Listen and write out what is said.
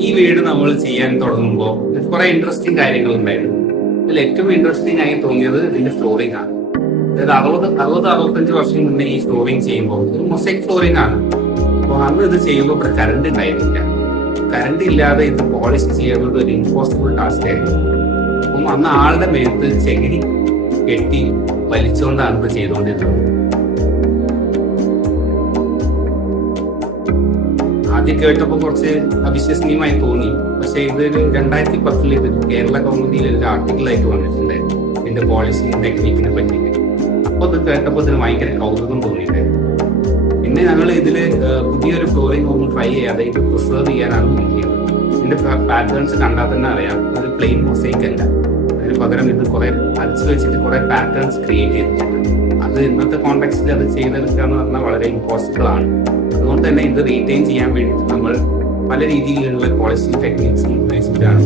ഈ വീട് നമ്മൾ ചെയ്യാൻ തുടങ്ങുമ്പോൾ കുറെ ഇൻട്രസ്റ്റിംഗ് കാര്യങ്ങൾ ഉണ്ടായിരുന്നു. അതിൽ ഏറ്റവും ഇൻട്രസ്റ്റിംഗ് ആയി തോന്നിയത് ഇതിന്റെ ഫ്ലോറിംഗ് ആണ്. അതായത് അറുപത് അറുപത് അറുപത്തഞ്ച് വർഷം മുന്നേ ഈ ഫ്ലോറിംഗ് ചെയ്യുമ്പോൾ ഒരു മൊസൈക് ഫ്ലോറിംഗ് ആണ്. അപ്പോൾ അന്ന് ഇത് ചെയ്യുമ്പോൾ ഇവിടെ കറണ്ട് ഉണ്ടായിരുന്നില്ല. കറണ്ട് ഇല്ലാതെ ഇത് പോളിഷ് ചെയ്യുന്നത് ഒരു ഇമ്പോസിബിൾ ടാസ്ക് ആയിരുന്നു. അപ്പം അന്ന് ആളുടെ മേത്ത് ചെകിരി കെട്ടി വലിച്ചുകൊണ്ടാണ് ഇത് ചെയ്തുകൊണ്ടിരുന്നത്. ആദ്യം കേട്ടപ്പോൾ കുറച്ച് അവിശ്വസനീയമായി തോന്നി. പക്ഷേ ഇതൊരു രണ്ടായിരത്തി പത്തിൽ ഇത് കേരള കൗമുദിയിൽ ഒരു ആർട്ടിക്കിളായിട്ട് വന്നിട്ടുണ്ടായിരുന്നു. ഇതിന്റെ പോളിസി ടെക്നിക്കിനെ പറ്റിയിട്ട്. അപ്പോൾ ഇത് കേട്ടപ്പോൾ ഇതിന് ഭയങ്കര കൗതുകം തോന്നിയിട്ടുണ്ടായിരുന്നു പിന്നെ ഞങ്ങൾ ഇതിൽ പുതിയൊരു ഫ്ലോറിംഗ് ഒന്നും ട്രൈ ചെയ്യാതെ ഇത് പ്രിസർവ് ചെയ്യാനാണ് നോക്കിയത്. ഇതിന്റെ പാറ്റേൺസ് കണ്ടാൽ തന്നെ അറിയാം. ഇത് പ്ലെയിൻ മൊസൈക്ക് അല്ല. പകരം ഇത് കുറെ അടിച്ചു വെച്ചിട്ട് കുറെ പാറ്റേൺസ് ക്രിയേറ്റ് ചെയ്തിട്ടുണ്ട്. അത് ഇന്നത്തെ കോണ്ടെക്സ്റ്റിൽ അത് ചെയ്തെടുക്കുക എന്ന് പറഞ്ഞാൽ വളരെ ഇമ്പോസിബിൾ ആണ്. അതുകൊണ്ട് തന്നെ ഇത് റീറ്റെയിൻ ചെയ്യാൻ വേണ്ടിയിട്ട് നമ്മൾ പല രീതിയിലുള്ള പോളിസി ടെക്നിക്സ് ഉപയോഗിച്ചിട്ടാണ്